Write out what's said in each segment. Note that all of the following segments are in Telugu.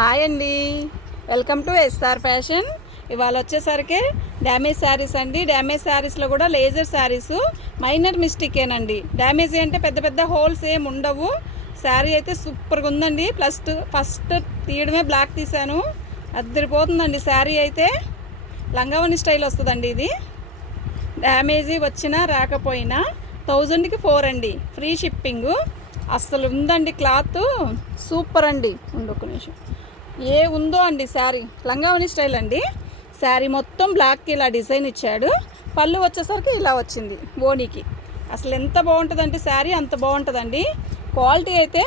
హాయ్ అండి. వెల్కమ్ టు ఎస్ఆర్ ఫ్యాషన్ ఇవాళ వచ్చేసరికి డ్యామేజ్ శారీస్ అండి. డ్యామేజ్ శారీస్లో కూడా లేజర్ శారీస్ మైనర్ మిస్టేకేనండి డ్యామేజ్ అంటే పెద్ద పెద్ద హోల్స్ ఏం ఉండవు. శారీ అయితే సూపర్గా ఉందండి. ప్లస్ ఫస్ట్ తీయడమే బ్లాక్ తీశాను. అద్దరిపోతుందండి శారీ అయితే. లంగావని స్టైల్ వస్తుందండి ఇది. డ్యామేజీ వచ్చినా రాకపోయినా థౌజండ్కి ఫోర్ అండి. ఫ్రీ షిప్పింగ్ అస్సలు ఉందండి క్లాత్ సూపర్ అండి. ఉండు ఒక నిమిషం. ఏ ఉందో అండి శారీ. లంగావని స్టైల్ అండి. శారీ మొత్తం బ్లాక్కి ఇలా డిజైన్ ఇచ్చాడు. పళ్ళు వచ్చేసరికి ఇలా వచ్చింది ఓనీకి అసలు ఎంత బాగుంటుందంటే శారీ అంత బాగుంటుందండి. క్వాలిటీ అయితే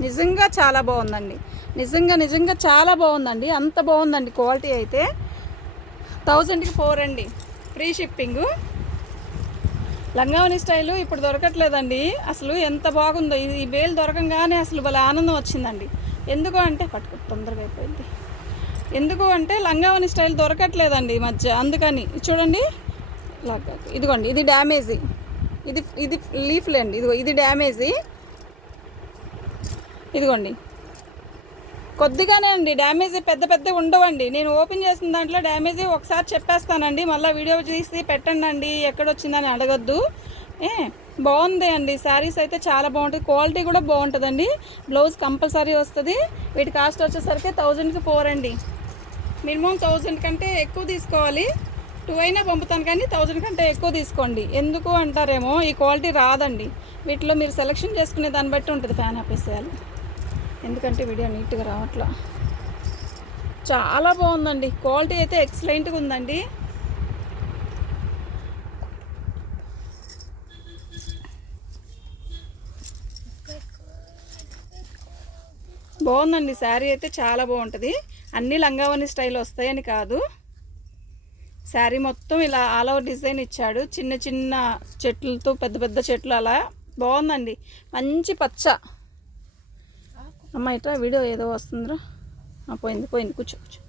నిజంగా చాలా బాగుందండి. నిజంగా నిజంగా చాలా బాగుందండి. అంత బాగుందండి క్వాలిటీ అయితే. థౌజండ్కి ఫోర్ అండి. ఫ్రీ షిప్పింగు లంగావని స్టైలు ఇప్పుడు దొరకట్లేదండి. అసలు ఎంత బాగుందో. ఈ వేలు దొరకంగానే అసలు వాళ్ళ ఆనందం వచ్చిందండి. ఎందుకు అంటే పట్టుకు తొందరగా అయిపోయింది. ఎందుకు అంటే లంగావని స్టైల్ దొరకట్లేదండి ఈ మధ్య అందుకని. చూడండి ఇలా ఇదిగోండి ఇది డ్యామేజ్. ఇది ఇది లీఫ్లే అండి ఇదిగో ఇది డ్యామేజీ. ఇదిగోండి. కొద్దిగానే అండి డ్యామేజ్ పెద్ద పెద్ద ఉండవండి. నేను ఓపెన్ చేసిన దాంట్లో డ్యామేజ్ ఒకసారి చెప్పేస్తానండి. మళ్ళీ వీడియో తీసి పెట్టండి అండి ఎక్కడొచ్చిందని అడగద్దు. ఏ బాగుంది అండి. శారీస్ అయితే చాలా బాగుంటుంది క్వాలిటీ కూడా బాగుంటుందండి. బ్లౌజ్ కంపల్సరీ వస్తుంది. వీటి కాస్ట్ వచ్చేసరికి థౌజండ్కి ఫోర్ అండి. మినిమం థౌజండ్ కంటే ఎక్కువ తీసుకోవాలి. టూ అయినా పంపుతాను కానీ థౌజండ్ కంటే ఎక్కువ తీసుకోండి. ఎందుకు అంటారేమో ఈ క్వాలిటీ రాదండి. వీటిలో మీరు సెలెక్షన్ చేసుకునే దాన్ని బట్టి ఉంటుంది ఫ్యాన్ ఆపేసేయాలి ఎందుకంటే వీడియో నీట్గా రావట్లా. చాలా బాగుందండి. క్వాలిటీ అయితే ఎక్సలెంట్గా ఉందండి. బాగుందండి. శారీ అయితే చాలా బాగుంటుంది. అన్ని లంగావని స్టైల్ వస్తాయని కాదు. శారీ మొత్తం ఇలా ఆల్ ఓవర్ డిజైన్ ఇచ్చాడు. చిన్న చిన్న చెట్లతో పెద్ద పెద్ద చెట్లు అలా. బాగుందండి. మంచి పచ్చ. అమ్మ ఇట్లా వీడియో ఏదో వస్తుందిరా. ఆ, పోయింది పోయింది. కూర్చో కూర్చో.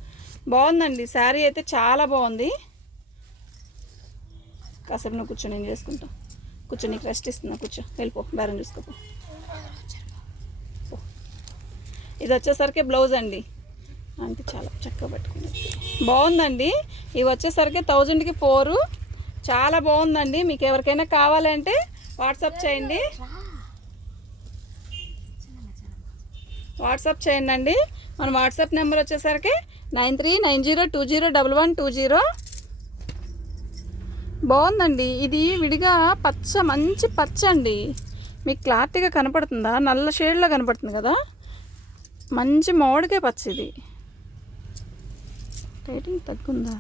బాగుందండి. శారీ అయితే చాలా బాగుంది. కాసేపు నువ్వు కూర్చో నేను చేసుకుంటా. కూర్చో నీకు రెస్ట్ ఇస్తున్నా. కూర్చో వెళ్ళిపో. బేరం చూసుకోపో. ఇది వచ్చేసరికి బ్లౌజ్ అండి. అంటే చాలా చక్కగా పెట్టుకున్నది బాగుందండి. ఇవి వచ్చేసరికి థౌజండ్కి ఫోరు చాలా బాగుందండి. మీకు ఎవరికైనా కావాలంటే వాట్సాప్ చేయండి. వాట్సాప్ చేయండి అండి మన వాట్సాప్ నెంబర్ వచ్చేసరికి nine three nine zero two zero double one two zero. బాగుందండి. ఇది విడిగా పచ్చ మంచి పచ్చ అండి. మీకు క్లారిటీగా కనపడుతుందా? నల్ల షేడ్లో కనపడుతుంది కదా? మంచి మామిడికాయ పచ్చ ఇది రేటింగ్ తగ్గుందా?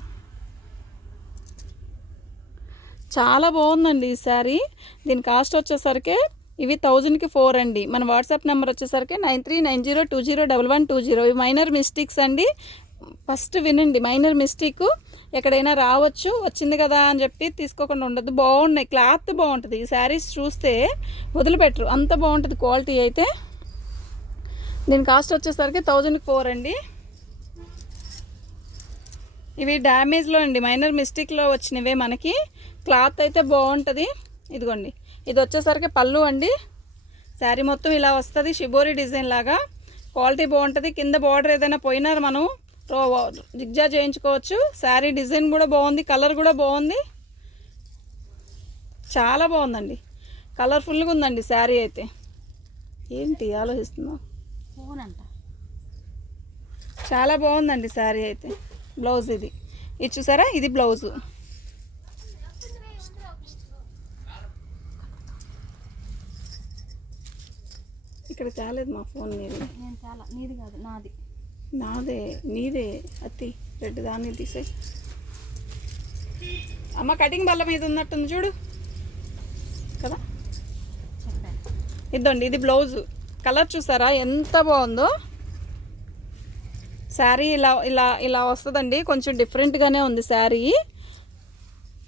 చాలా బాగుందండి ఈ శారీ. దీని కాస్ట్ వచ్చేసరికి ఇవి థౌజండ్కి ఫోర్ అండి. మన వాట్సాప్ నెంబర్ వచ్చేసరికి nine three nine zero two zero double one two zero. ఇవి మైనర్ మిస్టేక్స్ అండి. ఫస్ట్ వినండి మైనర్ మిస్టేక్. ఎక్కడైనా రావచ్చు వచ్చింది కదా అని చెప్పి తీసుకోకుండా ఉండదు బాగున్నాయి క్లాత్ బాగుంటుంది. ఈ శారీస్ చూస్తే వదిలిపెట్టరు. అంత బాగుంటుంది క్వాలిటీ అయితే. దీని కాస్ట్ వచ్చేసరికి థౌజండ్కి ఫోర్ అండి. ఇవి డ్యామేజ్లో అండి మైనర్ మిస్టేక్లో వచ్చినవే మనకి. క్లాత్ అయితే బాగుంటుంది. ఇదిగోండి ఇది వచ్చేసరికి పళ్ళు అండి. శారీ మొత్తం ఇలా వస్తుంది షిబోరి డిజైన్ లాగా. క్వాలిటీ బాగుంటుంది. కింద బార్డర్ ఏదైనా పోయినా మనం జిగ్జా చేయించుకోవచ్చు. శారీ డిజైన్ కూడా బాగుంది కలర్ కూడా బాగుంది. చాలా బాగుందండి. కలర్ఫుల్గా ఉందండి శారీ అయితే. ఏంటి ఆలోచిస్తున్నాం? ఫోన్ అంట చాలా బాగుందండి శారీ అయితే బ్లౌజ్ ఇది. ఇది చూసారా? ఇది బ్లౌజు. ఇక్కడ తేలేదు మా ఫోన్ మీది. నేను చాలా నీది కాదు నాది. నాదే నీదే అత్తి. రెడ్ దాన్ని తీసే అమ్మ కటింగ్ బల్ల మీద ఉన్నట్టుంది చూడు. కదా? ఇద్దండి ఇది బ్లౌజు. కలర్ చూసారా? ఎంత బాగుందో. శారీ ఇలా ఇలా ఇలా వస్తుందండి. కొంచెం డిఫరెంట్గానే ఉంది శారీ.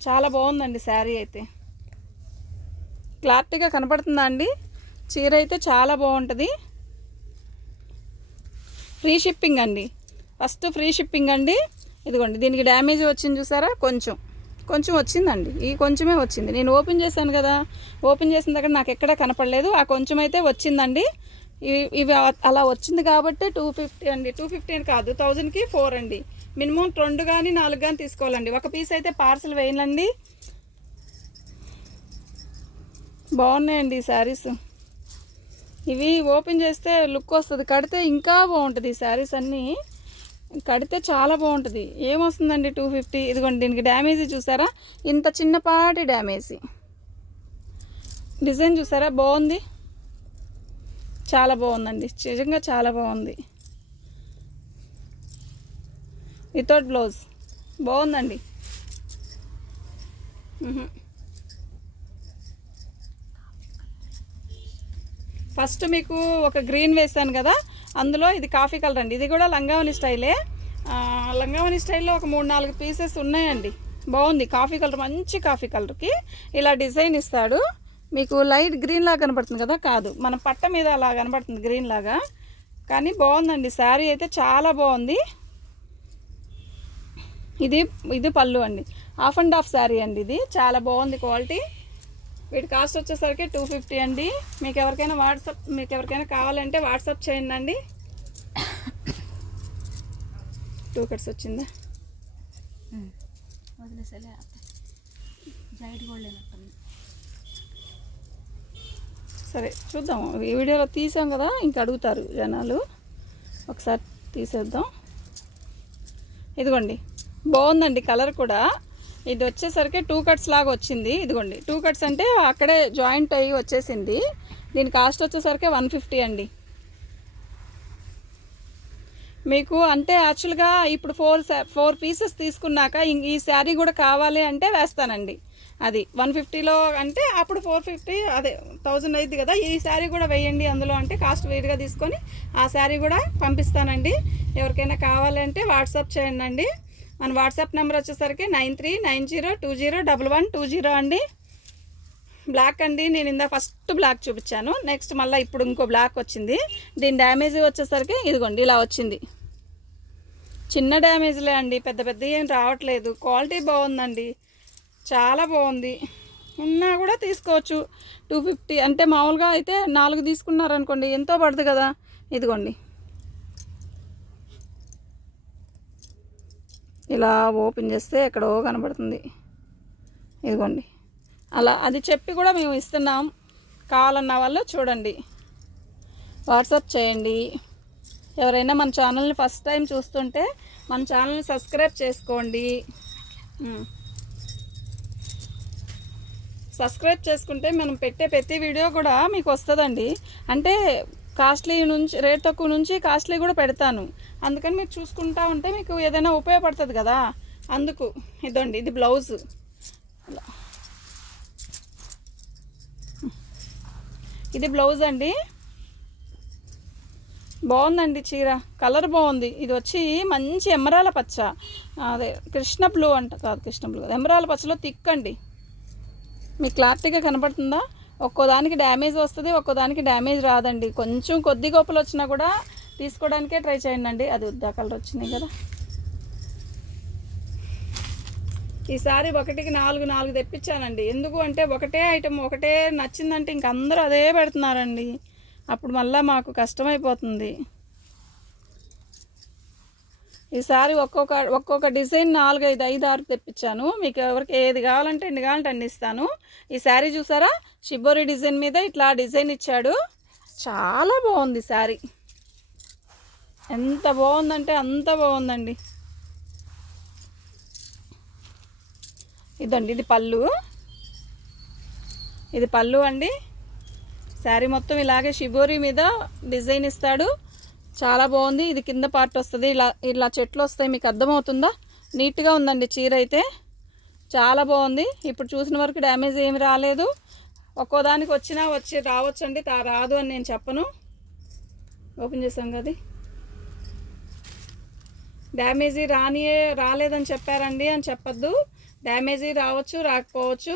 చాలా బాగుందండి శారీ అయితే. క్లారిటీగా కనపడుతుందా అండి? చీర అయితే చాలా బాగుంటుంది. ఫ్రీ షిప్పింగ్ అండి. ఫస్ట్ ఫ్రీ షిప్పింగ్ అండి. ఇదిగోండి దీనికి డ్యామేజ్ వచ్చింది చూసారా? కొంచెం. కొంచెం వచ్చిందండి. ఈ కొంచెమే వచ్చింది. నేను ఓపెన్ చేశాను కదా. ఓపెన్ చేసిన దగ్గర నాకు ఎక్కడా కనపడలేదు. ఆ కొంచెం అయితే వచ్చిందండి. ఇవి ఇవి అలా వచ్చింది కాబట్టి టూ ఫిఫ్టీ అండి. టూ ఫిఫ్టీ అని కాదు థౌజండ్కి ఫోర్ అండి. మినిమం రెండు కానీ నాలుగు కానీ తీసుకోవాలండి. ఒక పీస్ అయితే పార్సల్ వేయనండి బాగున్నాయండి ఈ శారీస్. ఇవి ఓపెన్ చేస్తే లుక్ వస్తుంది. కడితే ఇంకా బాగుంటుంది ఈ శారీస్ అన్నీ. కడితే చాలా బాగుంటుంది. ఏమొస్తుందండి టూ ఫిఫ్టీ? ఇదిగోండి దీనికి డ్యామేజ్ చూసారా? ఇంత చిన్నపాటి డ్యామేజ్. డిజైన్ చూసారా? బాగుంది. చాలా బాగుందండి. నిజంగా చాలా బాగుంది. వితౌట్ బ్లౌజ్ బాగుందండి. ఫస్ట్ మీకు ఒక గ్రీన్ వేసాను కదా అందులో ఇది కాఫీ కలర్ అండి. ఇది కూడా లంగావని స్టైలే. లంగావని స్టైల్లో ఒక మూడు నాలుగు పీసెస్ ఉన్నాయండి. బాగుంది. కాఫీ కలర్ మంచి కాఫీ కలర్కి ఇలా డిజైన్ ఇస్తాడు. మీకు లైట్ గ్రీన్ లాగా కనబడుతుంది కదా? కాదు. మన పట్ట మీద అలా కనబడుతుంది గ్రీన్ లాగా. కానీ బాగుందండి. శారీ అయితే చాలా బాగుంది. ఇది ఇది పళ్ళు అండి. హాఫ్ అండ్ హాఫ్ శారీ అండి ఇది. చాలా బాగుంది క్వాలిటీ. వీటి కాస్ట్ వచ్చేసరికి టూ ఫిఫ్టీ అండి. మీకు ఎవరికైనా వాట్సాప్ మీకు ఎవరికైనా కావాలంటే వాట్సాప్ చేయండి అండి. టూ కట్స్ వచ్చిందా? వదిలేసేలే జైడ్ కూడా సరే చూద్దాం. ఈ వీడియోలో తీసాం కదా ఇంకా అడుగుతారు జనాలు. ఒకసారి తీసేద్దాం. ఇదిగోండి బాగుందండి కలర్ కూడా. ఇది వచ్చేసరికి టూ కట్స్ లాగా వచ్చింది. ఇదిగోండి టూ కట్స్ అంటే అక్కడే జాయింట్ అయ్యి వచ్చేసింది. దీని కాస్ట్ వచ్చేసరికి వన్ ఫిఫ్టీ అండి. మీకు అంటే యాక్చువల్గా ఇప్పుడు ఫోర్ ఫోర్ పీసెస్ తీసుకున్నాక ఈ శారీ కూడా కావాలి అంటే వేస్తానండి. అది వన్ ఫిఫ్టీలో అంటే అప్పుడు ఫోర్ ఫిఫ్టీ అదే థౌజండ్ అయింది కదా. ఈ శారీ కూడా వేయండి అందులో అంటే కాస్ట్ వేరుగా తీసుకొని ఆ శారీ కూడా పంపిస్తానండి. ఎవరికైనా కావాలంటే వాట్సాప్ చేయండి అండి మన వాట్సాప్ నెంబర్ వచ్చేసరికి nine three nine zero two zero double one two zero అండి. బ్లాక్ అండి. నేను ఇందా ఫస్ట్ బ్లాక్ చూపించాను. నెక్స్ట్ మళ్ళీ ఇప్పుడు ఇంకో బ్లాక్ వచ్చింది. దీని డ్యామేజ్ వచ్చేసరికి ఇదిగోండి ఇలా వచ్చింది. చిన్న డ్యామేజ్లే అండి. పెద్ద పెద్ద ఏం రావట్లేదు. క్వాలిటీ బాగుందండి. చాలా బాగుంది. ఉన్నా కూడా తీసుకోవచ్చు. టూ ఫిఫ్టీ అంటే మామూలుగా అయితే నాలుగు తీసుకున్నారనుకోండి ఎంతో పడుతుంది కదా? ఇదిగోండి. ఇలా ఓపెన్ చేస్తే ఎక్కడో కనబడుతుంది. ఇదిగోండి. అలా అది చెప్పి కూడా మేము ఇస్తున్నాం. కావాలన్న వాళ్ళు చూడండి. వాట్సాప్ చేయండి. ఎవరైనా మన ఛానల్ని ఫస్ట్ టైం చూస్తుంటే మన ఛానల్ని సబ్స్క్రైబ్ చేసుకోండి. సబ్స్క్రైబ్ చేసుకుంటే మనం పెట్టే ప్రతి వీడియో కూడా మీకు వస్తుందండి. అంటే కాస్ట్లీ నుంచి రేట్ తక్కువ నుంచి కాస్ట్లీ కూడా పెడతాను. అందుకని మీరు చూసుకుంటా ఉంటే మీకు ఏదైనా ఉపయోగపడుతుంది కదా. అందుకు ఇదండి ఇది బ్లౌజ్. ఇది బ్లౌజ్ అండి. బాగుందండి చీర. కలర్ బాగుంది. ఇది వచ్చి మంచి ఎమరాల పచ్చ. అదే కృష్ణ బ్లూ అంట కాదు కృష్ణ బ్లూ ఎమరాల పచ్చలో తిక్కండి అండి. మీకు క్లారిటీగా కనపడుతుందా? ఒక్కోదానికి డ్యామేజ్ వస్తుంది ఒక్కోదానికి డ్యామేజ్ రాదండి. కొంచెం కొద్ది గొప్పలు వచ్చినా కూడా తీసుకోవడానికే ట్రై చేయండి అండి అది ఉద్దా కలర్ వచ్చినాయి కదా. ఈసారి ఒకటికి నాలుగు నాలుగు తెప్పించానండి. ఎందుకు అంటే ఒకటే ఐటెం ఒకటే నచ్చిందంటే ఇంక అందరూ అదే పెడుతున్నారండి. అప్పుడు మళ్ళీ మాకు కష్టమైపోతుంది. ఈసారి ఒక్కొక్క ఒక్కొక్క డిజైన్ నాలుగు ఐదు ఐదు ఆరు తెప్పించాను. మీకు ఎవరికి ఏది కావాలంటే ఎన్ని కావాలంటే అన్ని ఇస్తాను. ఈ శారీ చూసారా? షిబోరి డిజైన్ మీద ఇట్లా డిజైన్ ఇచ్చాడు. చాలా బాగుంది శారీ ఎంత బాగుందంటే అంత బాగుందండి. ఇదండి ఇది పళ్ళు. ఇది పళ్ళు అండి. శారీ మొత్తం ఇలాగే షిబోరి మీద డిజైన్ ఇస్తాడు. చాలా బాగుంది. ఇది కింద పార్ట్ వస్తుంది. ఇలా ఇలా చెట్లు వస్తాయి. మీకు అర్థమవుతుందా? నీట్గా ఉందండి చీర అయితే. చాలా బాగుంది. ఇప్పుడు చూసిన వరకు డ్యామేజ్ ఏమి రాలేదు. ఒక్కో దానికి వచ్చినా వచ్చి రావచ్చండి. తా రాదు అని నేను చెప్పను. ఓపెన్ చేసాం కదా డ్యామేజీ రానియే రాలేదని చెప్పారండి అని చెప్పద్దు. డ్యామేజీ రావచ్చు రాకపోవచ్చు.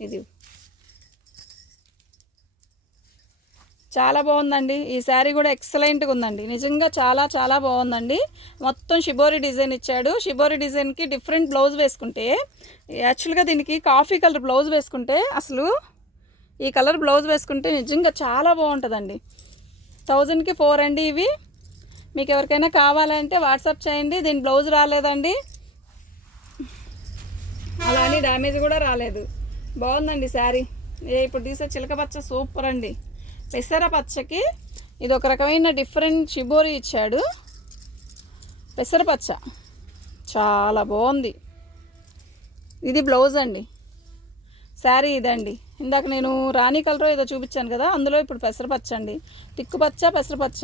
ఇది. చాలా బాగుందండి. ఈ శారీ కూడా ఎక్సలెంట్గా ఉందండి. నిజంగా చాలా చాలా బాగుందండి. మొత్తం షిబోరి డిజైన్ ఇచ్చాడు. షిబోరి డిజైన్కి డిఫరెంట్ బ్లౌజ్ వేసుకుంటే యాక్చువల్గా దీనికి కాఫీ కలర్ బ్లౌజ్ వేసుకుంటే అసలు ఈ కలర్ బ్లౌజ్ వేసుకుంటే నిజంగా చాలా బాగుంటుందండి. థౌజండ్కి ఫోర్ అండి ఇవి. మీకు ఎవరికైనా కావాలంటే వాట్సాప్ చేయండి. దీని బ్లౌజ్ రాలేదండి. అలా అని డ్యామేజ్ కూడా రాలేదు. బాగుందండి శారీ. ఏ ఇప్పుడు తీసే చిలకపచ్చ సూపర్ అండి. పెసర పచ్చకి ఇది ఒక రకమైన డిఫరెంట్ చిబోరి ఇచ్చాడు. పెసర పచ్చ. చాలా బాగుంది. ఇది బ్లౌజ్ అండి. శారీ ఇదండి. ఇందాక నేను రాణి కలర్ ఏదో చూపించాను కదా అందులో ఇప్పుడు పెసరపచ్చ అండి. తిక్కుపచ్చ పెసరపచ్చ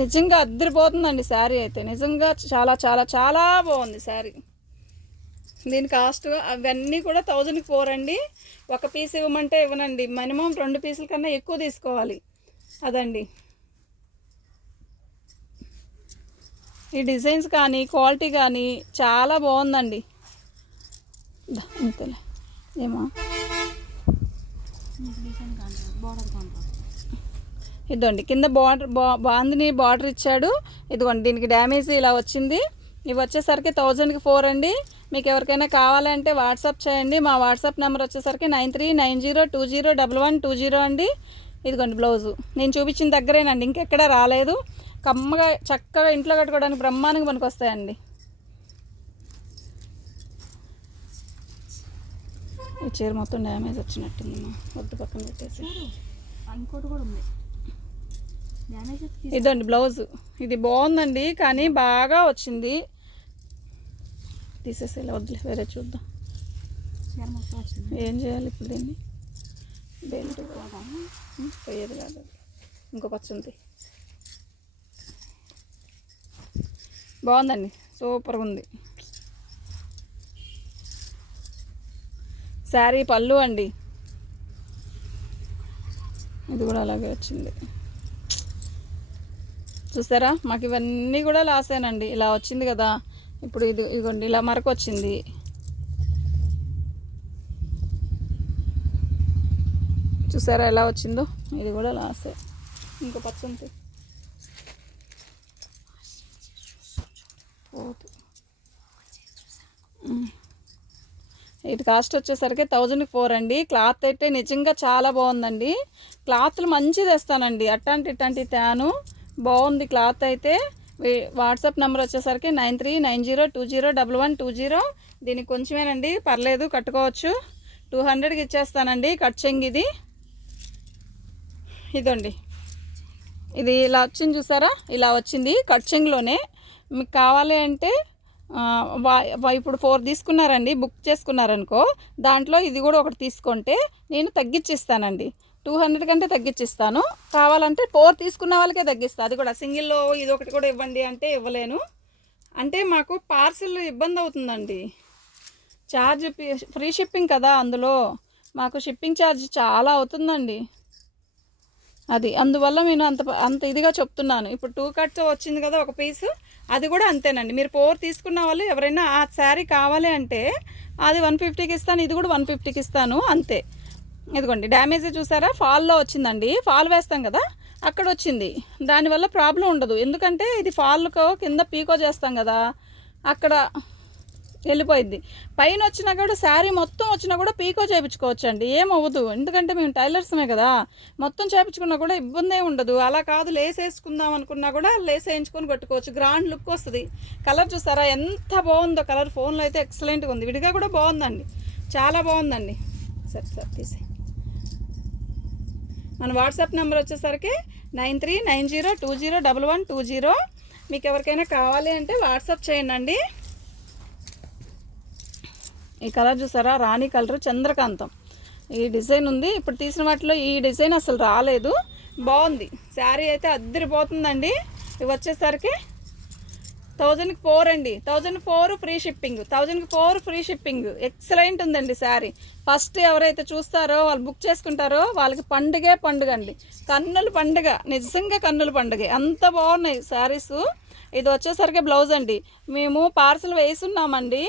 నిజంగా అద్దరిపోతుందండి శారీ అయితే. నిజంగా చాలా చాలా చాలా బాగుంది శారీ. దీని కాస్ట్ అవన్నీ కూడా థౌజండ్కి ఫోర్ అండి. ఒక పీస్ ఇవ్వమంటే ఇవ్వనండి. మినిమం రెండు పీసుల కన్నా ఎక్కువ తీసుకోవాలి. అదండి. ఈ డిజైన్స్ కానీ క్వాలిటీ కానీ చాలా బాగుందండి. దా, ఏమో. ఇదండి కింద బార్డర్ బా బాందిని బార్డర్ ఇచ్చాడు. ఇదిగోండి దీనికి డ్యామేజ్ ఇలా వచ్చింది. ఇవి వచ్చేసరికి థౌజండ్కి ఫోర్ అండి. మీకు ఎవరికైనా కావాలంటే వాట్సాప్ చేయండి. మా వాట్సాప్ నెంబర్ వచ్చేసరికి nine three nine zero two zero double one two zero అండి. ఇదిగోండి బ్లౌజు. నేను చూపించిన దగ్గరేనండి. ఇంకెక్కడ రాలేదు. కమ్మగా చక్కగా ఇంట్లో కట్టుకోవడానికి బ్రహ్మాండంగా పనికి వస్తాయండి ఈ చీర మొత్తం డ్యామేజ్ వచ్చినట్టుందమ్మా వద్దు పక్కన పెట్టేసి. ఇంకోటి కూడా ఉంది. డ్యామేజ్ అయితే ఇదండి బ్లౌజ్. ఇది బాగుందండి కానీ బాగా వచ్చింది. తీసేసేలా వద్దులే వేరే చూద్దాం. ఏం చేయాలి ఇప్పుడు దీన్ని? బెల్ట్ పోయేది కాదు. ఇంకో పచ్చ ఉంది. బాగుందండి. సూపర్గా ఉంది. శారీ పళ్ళు అండి. ఇది కూడా అలాగే వచ్చింది. చూసారా? మాకు ఇవన్నీ కూడా లాసేనండి. ఇలా వచ్చింది కదా. ఇప్పుడు ఇది ఇదిగోండి ఇలా మరక వచ్చింది చూసారా ఎలా వచ్చిందో? ఇది కూడా లాసే. ఇంకో పచ్చంతి. ఇది కాస్ట్ వచ్చేసరికి థౌజండ్కి ఫోర్ అండి. క్లాత్ అయితే నిజంగా చాలా బాగుందండి. క్లాత్లు మంచిది వేస్తానండి. అట్లాంటి ఇట్లాంటి తాను బాగుంది క్లాత్ అయితే. వాట్సాప్ నెంబర్ వచ్చేసరికి nine three nine zero two zero double one two zero. దీనికి కొంచెమేనండి పర్లేదు కట్టుకోవచ్చు. టూ హండ్రెడ్కి ఇచ్చేస్తానండి కట్ చెంగ్ ఇది. ఇదండి. ఇది ఇలా వచ్చింది చూసారా? ఇలా వచ్చింది కట్చెంగ్లోనే మీకు కావాలి అంటే ఇప్పుడు ఫోర్ తీసుకున్నారండి బుక్ చేసుకున్నారనుకో దాంట్లో ఇది కూడా ఒకటి తీసుకుంటే నేను తగ్గించిస్తానండి. టూ హండ్రెడ్ కంటే తగ్గించిస్తాను. కావాలంటే ఫోర్ తీసుకున్న వాళ్ళకే తగ్గిస్తాను అది కూడా సింగిల్లో ఇది ఒకటి కూడా ఇవ్వండి అంటే ఇవ్వలేను. అంటే మాకు పార్సిల్ ఇబ్బంది అవుతుందండి. ఛార్జ్ ఫ్రీ షిప్పింగ్ కదా అందులో. మాకు షిప్పింగ్ ఛార్జ్ చాలా అవుతుందండి. అది అందువల్ల నేను అంత అంత ఇదిగా చెప్తున్నాను. ఇప్పుడు టూ కట్స్ వచ్చింది కదా ఒక పీస్ అది కూడా అంతేనండి. మీరు ఫోర్ తీసుకున్న వాళ్ళు ఎవరైనా ఆ శారీ కావాలి అంటే అది వన్ ఫిఫ్టీకి ఇస్తాను ఇది కూడా వన్ ఫిఫ్టీకి ఇస్తాను అంతే. ఇదిగోండి డ్యామేజ్ చూసారా? ఫాల్లో వచ్చిందండి. ఫాల్ వేస్తాం కదా? అక్కడ వచ్చింది. దానివల్ల ప్రాబ్లం ఉండదు. ఎందుకంటే ఇది ఫాల్కో కింద పీకో చేస్తాం కదా? అక్కడ వెళ్ళిపోయింది పైన వచ్చినా కూడా శారీ మొత్తం వచ్చినా కూడా పీకో చేయించుకోవచ్చు అండి ఏమవ్వదు ఎందుకంటే మేము టైలర్స్మే కదా. మొత్తం చేయించుకున్నా కూడా ఇబ్బంది ఉండదు. అలా కాదు లేస్ వేసుకుందాం అనుకున్నా కూడా లేస్ వేయించుకొని కట్టుకోవచ్చు. గ్రాండ్ లుక్ వస్తుంది. కలర్ చూసారా? ఎంత బాగుందో కలర్. ఫోన్లో అయితే ఎక్సలెంట్గా ఉంది. విడిగా కూడా బాగుందండి. చాలా బాగుందండి. సరే సరే తీసే మన వాట్సాప్ నెంబర్ వచ్చేసరికి nine three nine zero two zero double one two zero. మీకు ఎవరికైనా కావాలి అంటే వాట్సాప్ చేయండి ఈ కలర్ చూసారా? రాణి కలర్ చంద్రకాంతం. ఈ డిజైన్ ఉంది. ఇప్పుడు తీసిన వాటిలో ఈ డిజైన్ అసలు రాలేదు. బాగుంది. శారీ అయితే అద్దరిపోతుందండి. ఇవి వచ్చేసరికి థౌజండ్కి ఫోర్ అండి. Thousand four free shipping. థౌజండ్కి ఫోర్ ఫ్రీ షిప్పింగ్. ఎక్సలెంట్ ఉందండి శారీ. ఫస్ట్ ఎవరైతే చూస్తారో వాళ్ళు బుక్ చేసుకుంటారో వాళ్ళకి పండుగే పండుగ అండి కన్నుల పండుగ. నిజంగా కన్నుల పండుగ. అంత బాగున్నాయి శారీస్. ఇది వచ్చేసరికి బ్లౌజ్ అండి. మేము పార్సల్ వేసున్నామండి.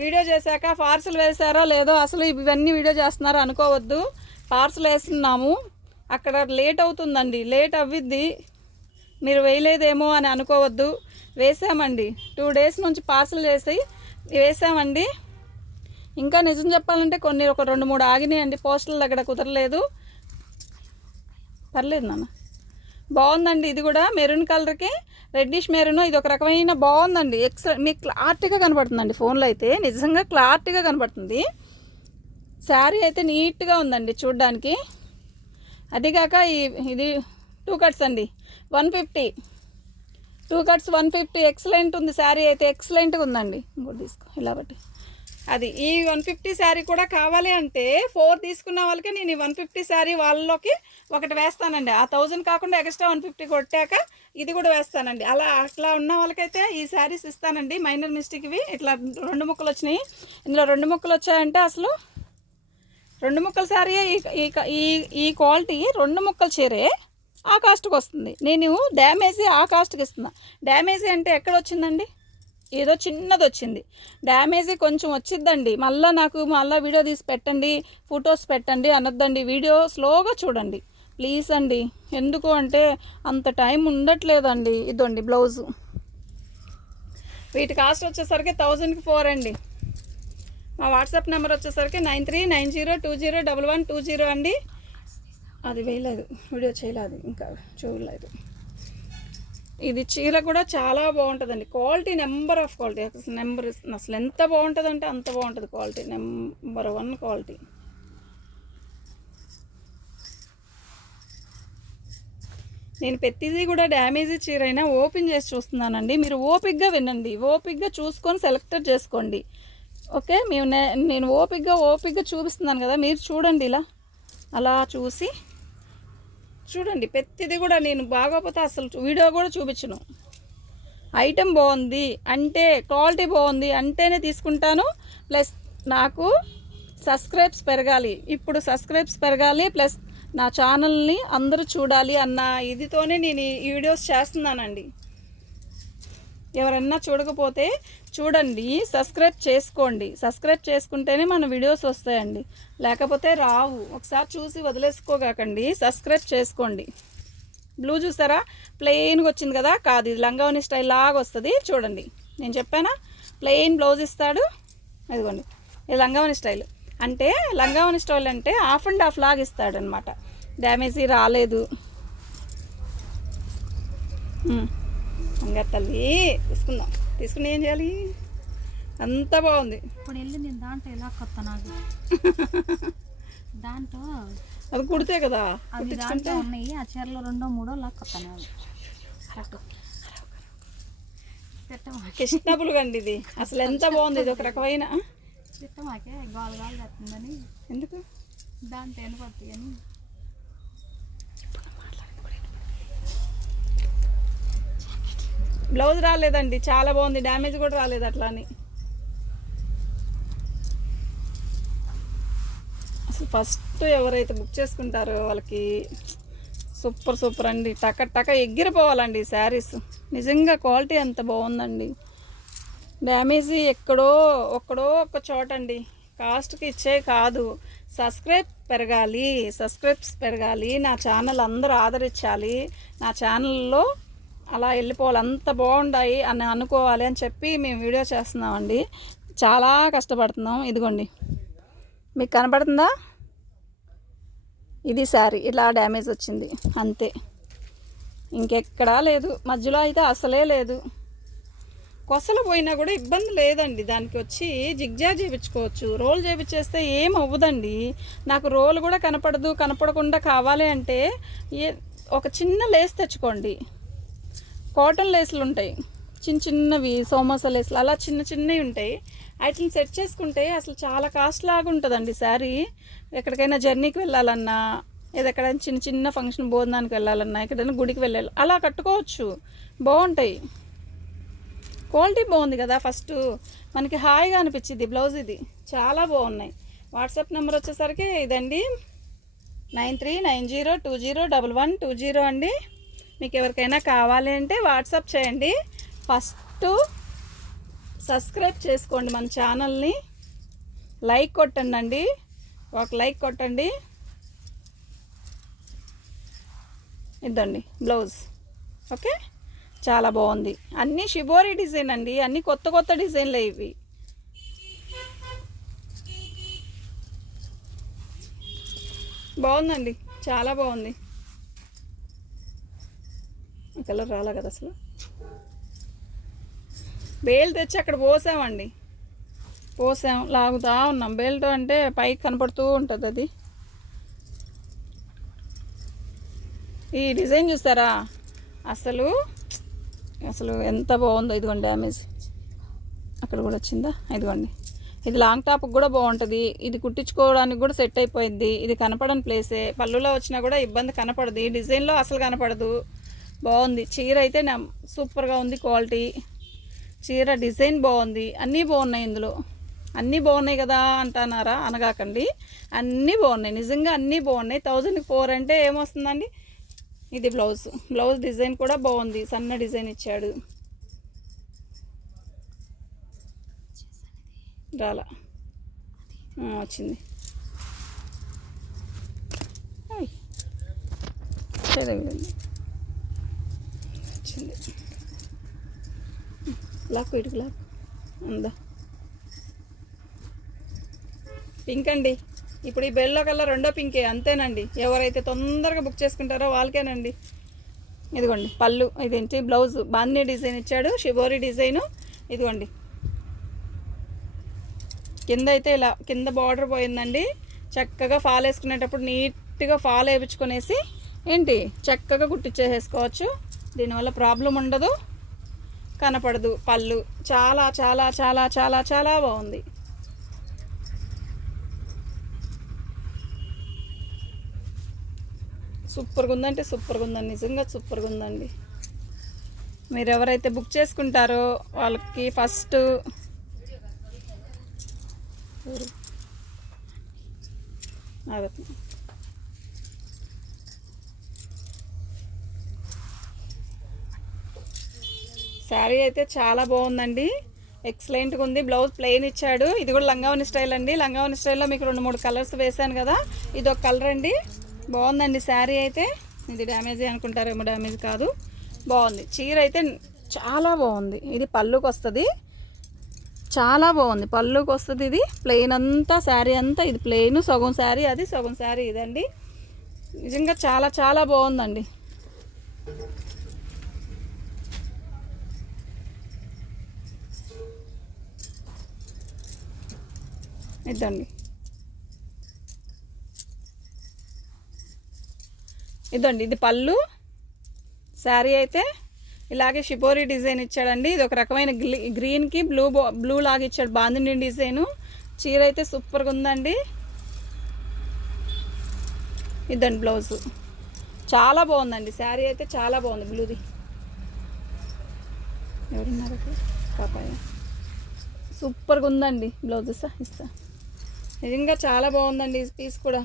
వీడియో చేశాక పార్సల్ వేసారో లేదో అసలు ఇవన్నీ వీడియో చేస్తున్నారో అనుకోవద్దు. పార్సల్ వేస్తున్నాము. అక్కడ లేట్ అవుతుందండి. లేట్ అవ్విద్ది. మీరు వేయలేదేమో అని అనుకోవద్దు. వేసామండి. టూ డేస్ నుంచి పార్సల్ చేసి వేసామండి. ఇంకా నిజం చెప్పాలంటే కొన్ని ఒక రెండు మూడు ఆగినాయి అండి పోస్టల్ దగ్గర కుదరలేదు. పర్లేదు నాన్న. బాగుందండి ఇది కూడా మెరూన్ కలర్కి రెడ్డిష్ మెరూన్ ఇది ఒక రకమైన బాగుందండి. ఎక్స్ మీకు క్లారిటీగా కనబడుతుందండి ఫోన్లో అయితే. నిజంగా క్లారిటీగా కనబడుతుంది. శారీ అయితే నీట్గా ఉందండి చూడ్డానికి. అదిగాక ఈ ఇది టూ కట్స్ అండి. One fifty two cuts one fifty. Excellent ఉంది. శారీ అయితే ఎక్సలెంట్గా ఉందండి. ఇంకోటి తీసుకో. ఇలా బట్టి. అది ఈ వన్ ఫిఫ్టీ శారీ కూడా కావాలి అంటే ఫోర్ తీసుకున్న వాళ్ళకి నేను ఈ వన్ ఫిఫ్టీ శారీ వాళ్ళలోకి ఒకటి వేస్తానండి. ఆ థౌజండ్ కాకుండా ఎక్స్ట్రా వన్ ఫిఫ్టీ కొట్టాక ఇది కూడా వేస్తానండి. అలా అట్లా ఉన్న వాళ్ళకైతే ఈ శారీస్ ఇస్తానండి. మైనర్ మిస్టేక్ ఇవి ఇట్లా రెండు ముక్కలు వచ్చినాయి. ఇందులో రెండు ముక్కలు వచ్చాయంటే అసలు రెండు ముక్కల శారీ ఈ ఈ ఈ క్వాలిటీ రెండు ముక్కల చీరే ఆ కాస్ట్కి వస్తుంది. నేను డ్యామేజ్ ఆ కాస్ట్కి ఇస్తున్నా. డ్యామేజీ అంటే ఎక్కడ వచ్చిందండి ఏదో చిన్నది వచ్చింది డ్యామేజీ కొంచెం వచ్చిద్దండి. మళ్ళీ నాకు మళ్ళీ వీడియో తీసి పెట్టండి ఫొటోస్ పెట్టండి అనొద్దండి. వీడియో స్లోగా చూడండి. ప్లీజ్ అండి. ఎందుకు అంటే అంత టైం ఉండట్లేదండి. ఇదండి బ్లౌజు. వీటి కాస్ట్ వచ్చేసరికి థౌజండ్కి ఫోర్ అండి. మా వాట్సాప్ నెంబర్ వచ్చేసరికి nine three nine zero two zero double one two zero అండి. అది వేయలేదు. వీడియో చేయలేదు ఇంకా చూడలేదు. ఇది చీర కూడా చాలా బాగుంటుందండి. క్వాలిటీ నెంబర్ ఆఫ్ క్వాలిటీ అసలు నెంబర్ అసలు ఎంత బాగుంటుందంటే అంత బాగుంటుంది క్వాలిటీ నెంబర్ వన్ క్వాలిటీ నేను ప్రతిదీ కూడా డ్యామేజీ చీర అయినా ఓపెన్ చేసి చూస్తున్నానండి. మీరు ఓపిక్గా వినండి. ఓపిక్గా చూసుకొని సెలెక్టెడ్ చేసుకోండి. ఓకే మేము నేను ఓపిక్గా ఓపిక్గా చూపిస్తున్నాను కదా. మీరు చూడండి ఇలా. అలా చూసి చూడండి ప్రతిదీ కూడా నేను బాగోపోతే అసలు వీడియో కూడా చూపించను. ఐటెం బాగుంది అంటే క్వాలిటీ బాగుంది అంటేనే తీసుకుంటాను ప్లస్ నాకు సబ్స్క్రైబ్స్ పెరగాలి. ఇప్పుడు సబ్స్క్రైబ్స్ పెరగాలి ప్లస్ నా ఛానల్ని అందరూ చూడాలి అన్న ఇదితోనే నేను ఈ వీడియోస్ చేస్తున్నానండి. ఎవరన్నా చూడకపోతే చూడండి సబ్స్క్రైబ్ చేసుకోండి. సబ్స్క్రైబ్ చేసుకుంటేనే మన వీడియోస్ వస్తాయండి. లేకపోతే రావు ఒకసారి చూసి వదిలేసుకోగాకండి సబ్స్క్రైబ్ చేసుకోండి. బ్లూ చూసారా? ప్లెయిన్గా వచ్చింది కదా? కాదు ఇది లంగావని స్టైల్ లాగా వస్తుంది. చూడండి నేను చెప్పానా? ప్లెయిన్ బ్లౌజ్ ఇస్తాడు. ఇదిగోండి ఇది లంగావని స్టైల్ అంటే లంగావని స్టైల్ అంటే హాఫ్ అండ్ హాఫ్ లాగా ఇస్తాడు అనమాట డ్యామేజీ రాలేదు. ఉమ్. తల్లి తీసుకుందాం. తీసుకుని ఏం చేయాలి? అంత బాగుంది. ఇప్పుడు వెళ్ళి నేను దాంట్లో ఎలా కొత్త నాకు? దాంట్లో అది కుడితే కదా? అవి దాంట్లో ఉన్నాయి. ఆ చీరలో రెండో మూడో అవి తిట్టమాకే కృష్ణపులు కండి ఇది. అసలు ఎంత బాగుంది ఇది ఒక రకమైన ఆ? తిట్టమాకే గాలు గాలు చేస్తుందని. ఎందుకు? దాంట్లో ఎనకొద్ది అని. బ్లౌజ్ రాలేదండి చాలా బాగుంది డ్యామేజ్ కూడా రాలేదు అట్లా అని అసలు ఫస్ట్ ఎవరైతే బుక్ చేసుకుంటారో వాళ్ళకి సూపర్ సూపర్ అండి టక టక ఎగిరిపోవాలండి శారీస్. నిజంగా క్వాలిటీ అంత బాగుందండి. డ్యామేజ్ ఎక్కడో ఒక్కడో ఒక్క చోట అండి కాస్ట్కి ఇచ్చే కాదు. సబ్స్క్రైబ్ పెరగాలి సబ్స్క్రైబ్స్ పెరగాలి నా ఛానల్ అందరూ ఆదరించాలి నా ఛానల్లో అలా వెళ్ళిపోవాలి. అంత బాగుండాయి అని అనుకోవాలి అని చెప్పి మేము వీడియో చేస్తున్నామండి. చాలా కష్టపడుతున్నాం. ఇదిగోండి. మీకు కనపడుతుందా? ఇది శారీ. ఇలా డ్యామేజ్ వచ్చింది. అంతే. ఇంకెక్కడా లేదు. మధ్యలో అయితే అసలే లేదు. కొసలు పోయినా కూడా ఇబ్బంది లేదండి. దానికి వచ్చి జిగ్జా చేయించుకోవచ్చు రోల్ చేయించేస్తే ఏం అవ్వదండి. నాకు రోల్ కూడా కనపడదు కనపడకుండా కావాలి అంటే ఏ ఒక చిన్న లేస్ తెచ్చుకోండి. కాటన్ లేస్లు ఉంటాయి. చిన్న చిన్నవి సోమోసా లేస్లు అలా చిన్న చిన్నవి ఉంటాయి. వాటిని సెట్ చేసుకుంటే అసలు చాలా కాస్ట్ లాగా ఉంటుందండి శారీ. ఎక్కడికైనా జర్నీకి వెళ్ళాలన్నా లేదా ఎక్కడైనా చిన్న చిన్న ఫంక్షన్ భోజనానికి వెళ్ళాలన్నా ఎక్కడైనా గుడికి వెళ్ళాలి అలా కట్టుకోవచ్చు. బాగుంటాయి. క్వాలిటీ బాగుంది కదా ఫస్ట్. మనకి హాయిగా అనిపించింది బ్లౌజ్ ఇది. చాలా బాగున్నాయి. వాట్సాప్ నెంబర్ వచ్చేసరికి ఇదండి. Nine three nine zero two zero double one two zero అండి. మీకు ఎవరికైనా కావాలి అంటే వాట్సాప్ చేయండి. ఫస్ట్ సబ్స్క్రైబ్ చేసుకోండి మన ఛానల్ని. లైక్ కొట్టండి అండి ఒక లైక్ కొట్టండి. ఇద్దండి బ్లౌజ్. ఓకే? చాలా బాగుంది. అన్నీ షిబోరి డిజైన్ అండి. అన్నీ కొత్త కొత్త డిజైన్లే ఇవి. బాగుందండి. చాలా బాగుంది. ఈ కలర్ రాలే కదా అసలు? బేల్ తెచ్చి అక్కడ పోసామండి. పోసాం లాగుతా ఉన్నాం. బెల్ట్ అంటే పైకి కనపడుతూ ఉంటుంది అది. ఈ డిజైన్ చూస్తారా? అసలు అసలు ఎంత బాగుందో ఇదిగోండి డ్యామేజ్. అక్కడ కూడా వచ్చిందా? ఇదిగోండి. ఇది లాంగ్ టాప్కి కూడా బాగుంటుంది. ఇది కుట్టించుకోవడానికి కూడా సెట్ అయిపోయింది. ఇది కనపడని ప్లేసే పళ్ళులో వచ్చినా కూడా ఇబ్బంది కనపడదు. ఈ డిజైన్లో అసలు కనపడదు. బాగుంది. చీర అయితే నా సూపర్గా ఉంది క్వాలిటీ చీర డిజైన్ బాగుంది. అన్నీ బాగున్నాయి ఇందులో. అన్నీ బాగున్నాయి కదా అంటున్నారా? అనగాకండి. అన్నీ బాగున్నాయి. నిజంగా అన్నీ బాగున్నాయి. థౌజండ్ ఫోర్ అంటే ఏమొస్తుందండి? ఇది బ్లౌజ్ బ్లౌజ్ డిజైన్ కూడా బాగుంది. సన్న డిజైన్ ఇచ్చాడు. రాలా. వచ్చింది. చదివింది వచ్చింది. లాక్ ఇటుకు లాక్ ఉందా? పింక్ అండి. ఇప్పుడు ఈ బెల్లో కల్లా రెండో పింకే అంతేనండి. ఎవరైతే తొందరగా బుక్ చేసుకుంటారో వాళ్ళకేనండి. ఇదిగోండి పళ్ళు ఇదేంటి? బ్లౌజ్ బాందీ డిజైన్ ఇచ్చాడు షిబోరి డిజైను. ఇదిగోండి. కింద అయితే ఇలా కింద బార్డర్ పోయిందండి. చక్కగా ఫాల్ వేసుకునేటప్పుడు నీట్గా ఫాల్ వేయించుకునేసి ఏంటి? చక్కగా కుట్టించేసేసుకోవచ్చు దీనివల్ల ప్రాబ్లం ఉండదు కనపడదు. పళ్ళు చాలా చాలా చాలా చాలా చాలా బాగుంది. సూపర్గా ఉందంటే సూపర్గా ఉందండి. నిజంగా సూపర్గా ఉందండి. మీరు ఎవరైతే బుక్ చేసుకుంటారో వాళ్ళకి ఫస్ట్ ఆగట్లేదు. శారీ అయితే చాలా బాగుందండి. ఎక్సలెంట్గా ఉంది. బ్లౌజ్ ప్లెయిన్ ఇచ్చాడు. ఇది కూడా లంగావని స్టైల్ అండి. లంగావని స్టైల్లో మీకు రెండు మూడు కలర్స్ వేశాను కదా. ఇది ఒక కలర్ అండి. బాగుందండి శారీ అయితే. ఇది డ్యామేజ్ అనుకుంటారేమో డ్యామేజ్ కాదు. బాగుంది. చీర అయితే చాలా బాగుంది. ఇది పళ్ళుకి వస్తుంది. చాలా బాగుంది. పళ్ళుకి వస్తుంది ఇది. ప్లెయిన్ అంతా శారీ అంతా ఇది ప్లెయిన్ సగం శారీ అది సగం శారీ ఇదండి. నిజంగా చాలా చాలా బాగుందండి. ఇదండి ఇదండి ఇది పళ్ళు. శారీ అయితే ఇలాగే షిపోరి డిజైన్ ఇచ్చాడండి. ఇది ఒక రకమైన గ్లీ గ్రీన్కి బ్లూ బ్లూ లాగా ఇచ్చాడు. బాందిని డిజైను. చీర అయితే సూపర్గా ఉందండి. ఇదండి బ్లౌజు. చాలా బాగుందండి. శారీ అయితే చాలా బాగుంది బ్లూది. ఎవరున్నారు అక్కడ? పాపాయ. సూపర్గా ఉందండి బ్లౌజ్ ఇస్తా ఇస్తా నిజంగా చాలా బాగుందండి ఈ పీస్ కూడా.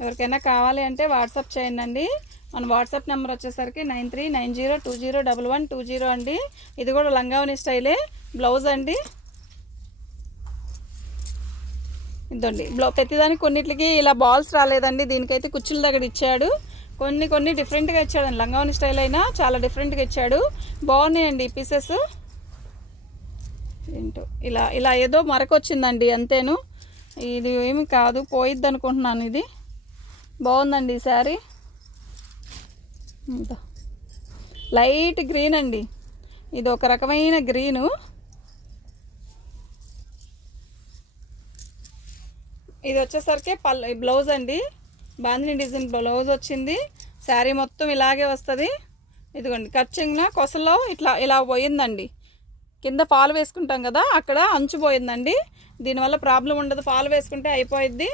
ఎవరికైనా కావాలి అంటే వాట్సాప్ చేయండి అండి మన వాట్సాప్ నెంబర్ వచ్చేసరికి nine three nine zero two zero double one two zero అండి. ఇది కూడా లంగావని స్టైలే. బ్లౌజ్ అండి. ఇదండి. బ్లౌ ప్రతిదానికి కొన్నిటికి ఇలా బాల్స్ రాలేదండి. దీనికైతే కుచ్చుల దగ్గర ఇచ్చాడు. కొన్ని కొన్ని డిఫరెంట్గా ఇచ్చాడండి. లంగావని స్టైల్ అయినా చాలా డిఫరెంట్గా ఇచ్చాడు. బాగున్నాయండి ఈ పీసెస్ ఏంటో. ఇలా ఇలా ఏదో మరకొచ్చిందండి అంతేను. ఇది ఏమి కాదు పోయిద్ది అనుకుంటున్నాను ఇది. బాగుందండి ఈ శారీ. లైట్ గ్రీన్ అండి. ఇది ఒక రకమైన గ్రీను. ఇది వచ్చేసరికి పల్ బ్లౌజ్ అండి. బాంధిని డిజైన్ బ్లౌజ్ వచ్చింది. శారీ మొత్తం ఇలాగే వస్తుంది. ఇదిగోండి కచ్చింగ్న కొసలో ఇట్లా ఇలా పోయిందండి. కింద పాలు వేసుకుంటాం కదా అక్కడ అంచు పోయిందండి దీనివల్ల ప్రాబ్లం ఉండదు పాలు వేసుకుంటే అయిపోయిద్ది.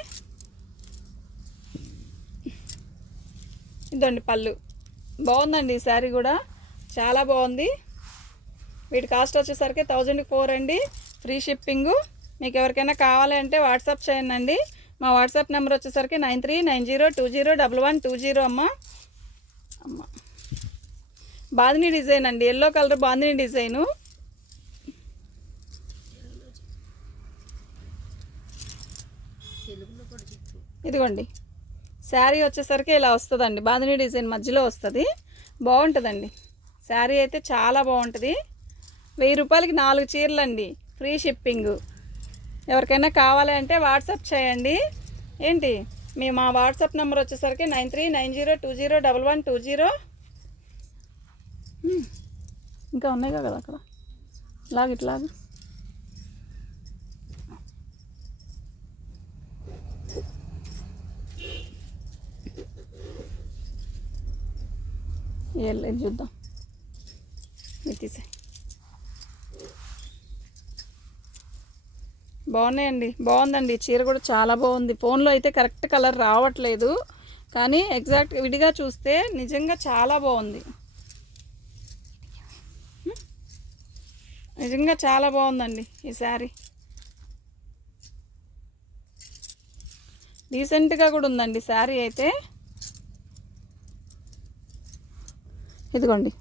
ఇదండి పళ్ళు. బాగుందండి ఈ శారీ కూడా. చాలా బాగుంది. వీటి కాస్ట్ వచ్చేసరికి థౌజండ్ ఫోర్ అండి. Free shipping. మీకు ఎవరికైనా కావాలి అంటే వాట్సాప్ చేయండి అండి. మా వాట్సాప్ నెంబర్ వచ్చేసరికి nine three nine zero two zero double one two zero అమ్మ. అమ్మ. బాధిని డిజైన్ అండి. Yellow colour bandhani design. ఇదిగోండి. శారీ వచ్చేసరికి ఇలా వస్తుందండి. బాంధిని డిజైన్ మధ్యలో వస్తుంది. బాగుంటుందండి. శారీ అయితే చాలా బాగుంటుంది. వెయ్యి రూపాయలకి నాలుగు చీరలండి. Free shipping. ఎవరికైనా కావాలి అంటే వాట్సాప్ చేయండి. ఏంటి? మీ మా వాట్సాప్ నెంబర్ వచ్చేసరికి nine three nine zero two zero double one two zero. ఇంకా ఉన్నాయి కదా అక్కడ? ఇలాగ ఇట్లాగు ఏం లేదు చూద్దాం ఇది బాగున్నాయండి. బాగుందండి. చీర కూడా చాలా బాగుంది. ఫోన్లో అయితే కరెక్ట్ కలర్ రావట్లేదు. కానీ ఎగ్జాక్ట్ విడిగా చూస్తే నిజంగా చాలా బాగుంది. నిజంగా చాలా బాగుందండి ఈ శారీ. డీసెంట్గా కూడా ఉందండి శారీ అయితే. ఇదిగోండి.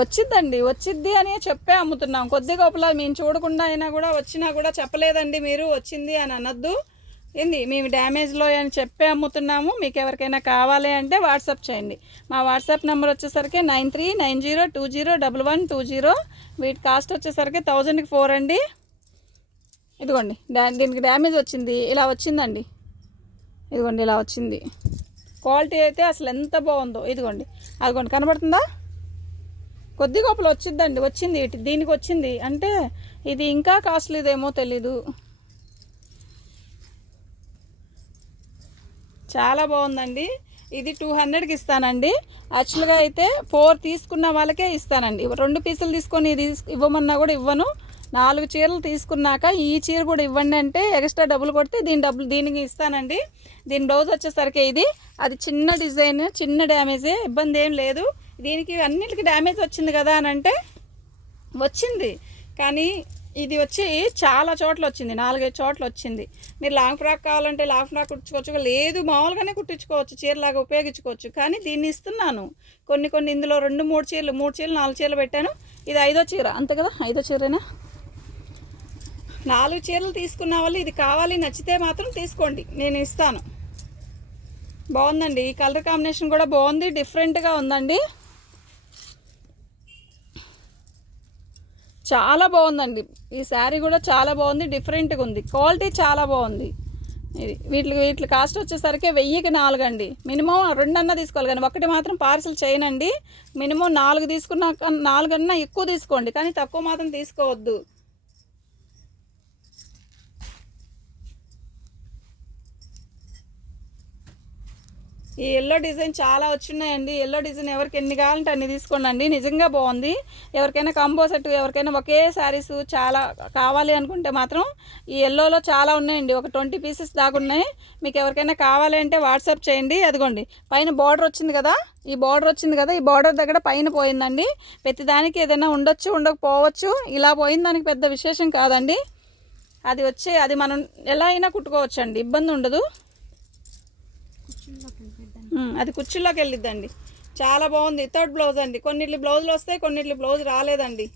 వచ్చిద్దండి వచ్చిద్ది అని చెప్పే అమ్ముతున్నాం. కొద్ది గొప్పలా మేము చూడకుండా అయినా కూడా వచ్చినా కూడా చెప్పలేదండి మీరు వచ్చింది అని అనొద్దు. ఏంది మేము డ్యామేజ్లో అని చెప్పే అమ్ముతున్నాము. మీకు ఎవరికైనా కావాలి అంటే వాట్సాప్ చేయండి. మా వాట్సాప్ నెంబర్ వచ్చేసరికి nine three nine zero two zero double one two zero. వీటి కాస్ట్ వచ్చేసరికి థౌజండ్కి ఫోర్ అండి. ఇదిగోండి డా దీనికి డ్యామేజ్ వచ్చింది. ఇలా వచ్చిందండి. ఇదిగోండి ఇలా వచ్చింది. క్వాలిటీ అయితే అసలు ఎంత బాగుందో. ఇదిగోండి. అదిగోండి కనబడుతుందా? కొద్ది గొప్పలు వచ్చిందండి వచ్చింది ఇటు దీనికి వచ్చింది. అంటే ఇది ఇంకా కాస్ట్లీదేమో తెలీదు. చాలా బాగుందండి. ఇది టూ హండ్రెడ్కి ఇస్తానండి. యాక్చువల్గా అయితే ఫోర్ తీసుకున్న వాళ్ళకే ఇస్తానండి. రెండు పీసులు తీసుకొని ఇది ఇవ్వమన్నా కూడా ఇవ్వను. నాలుగు చీరలు తీసుకున్నాక ఈ చీర కూడా ఇవ్వండి అంటే ఎక్స్ట్రా డబ్బులు కొడితే దీని డబ్బులు దీనికి ఇస్తానండి. దీని బ్లౌజ్ వచ్చేసరికి ఇది. అది చిన్న డిజైన్ చిన్న డ్యామేజే ఇబ్బంది ఏం లేదు. దీనికి అన్నిటికీ డ్యామేజ్ వచ్చింది కదా అని అంటే వచ్చింది. కానీ ఇది వచ్చి చాలా చోట్ల వచ్చింది. నాలుగైదు చోట్ల వచ్చింది. మీరు లాంగ్ ఫ్రాక్ కావాలంటే లాంగ్ ఫ్రాక్ కుట్టించుకోవచ్చు. లేదు మామూలుగానే కుట్టించుకోవచ్చు. చీరలాగా ఉపయోగించుకోవచ్చు. కానీ దీన్ని ఇస్తున్నాను. కొన్ని కొన్ని ఇందులో రెండు మూడు చీరలు మూడు చీరలు నాలుగు చీరలు పెట్టాను. ఇది ఐదో చీర. అంతే కదా? ఐదో చీరేనా? నాలుగు చీరలు తీసుకున్న వాళ్ళు ఇది కావాలి నచ్చితే మాత్రం తీసుకోండి. నేను ఇస్తాను. బాగుందండి. ఈ కలర్ కాంబినేషన్ కూడా బాగుంది. డిఫరెంట్గా ఉందండి. చాలా బాగుందండి. ఈ శారీ కూడా చాలా బాగుంది. డిఫరెంట్గా ఉంది. క్వాలిటీ చాలా బాగుంది. ఇది వీటి వీటి కాస్ట్ వచ్చేసరికి వెయ్యికి నాలుగు అండి మినిమం రెండన్నా తీసుకోవాలి కానీ ఒకటి మాత్రం పార్సల్ చేయనండి. మినిమం నాలుగు తీసుకున్నాక నాలుగన్నా ఎక్కువ తీసుకోండి. కానీ తక్కువ మాత్రం తీసుకోవద్దు. ఈ ఎల్లో డిజైన్ చాలా వచ్చినాయండి. ఎల్లో డిజైన్ ఎవరికి ఎన్ని కావాలంటే అన్ని తీసుకోండి అండి నిజంగా బాగుంది. ఎవరికైనా కాంబో సెట్ ఎవరికైనా ఒకే శారీస్ చాలా కావాలి అనుకుంటే మాత్రం ఈ ఎల్లోలో చాలా ఉన్నాయండి. ఒక ట్వంటీ పీసెస్ దాకా ఉన్నాయి. మీకు ఎవరికైనా కావాలి అంటే వాట్సాప్ చేయండి. అదిగోండి. పైన బార్డర్ వచ్చింది కదా? ఈ బార్డర్ వచ్చింది కదా? ఈ బార్డర్ దగ్గర పైన పోయిందండి. ప్రతి దానికి ఏదైనా ఉండొచ్చు ఉండకపోవచ్చు. ఇలా పోయింది. దానికి పెద్ద విశేషం కాదండి. అది వచ్చే అది మనం ఎలా అయినా కుట్టుకోవచ్చు అండి ఇబ్బంది ఉండదు. అది కుర్చీలోకి వెళ్ళిద్దండి చాలా బాగుంది. థర్డ్ బ్లౌజ్ అండి. కొన్నిట్లు బ్లౌజులు వస్తాయి కొన్నిట్లు బ్లౌజ్ రాలేదండి.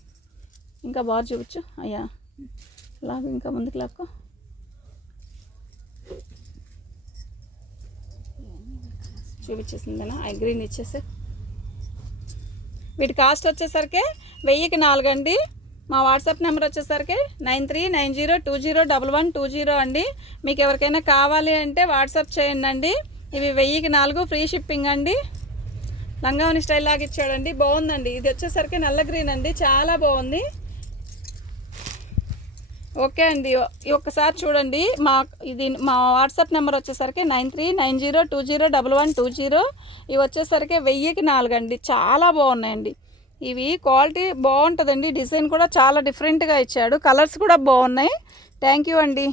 ఇంకా బాగా చూపించు. అయ్యా లాగు ఇంకా ముందుకు లాక్కో. చూపించేసిందేనా? ఐ గ్రీన్ ఇచ్చేసే. వీటి కాస్ట్ వచ్చేసరికి వెయ్యికి నాలుగండి. మా వాట్సాప్ నెంబర్ వచ్చేసరికి nine three nine zero two zero double one two zero అండి. మీకు ఎవరికైనా కావాలి అంటే వాట్సాప్ చేయండి అండి ఇవి వెయ్యికి నాలుగు ఫ్రీ షిప్పింగ్ అండి. లంగావని స్టైల్ లాగా ఇచ్చాడండి. బాగుందండి. ఇది వచ్చేసరికి నల్ల గ్రీన్ అండి. చాలా బాగుంది. ఓకే అండి. ఒకసారి ఒక్కసారి చూడండి. మా ఇది మా వాట్సాప్ నెంబర్ వచ్చేసరికి nine three nine zero two zero double one two zero. ఇవి వచ్చేసరికి వెయ్యికి నాలుగు అండి. చాలా బాగున్నాయండి. ఇవి క్వాలిటీ బాగుంటుందండి. డిజైన్ కూడా చాలా డిఫరెంట్గా ఇచ్చాడు. కలర్స్ కూడా బాగున్నాయి. థ్యాంక్ యూ అండి.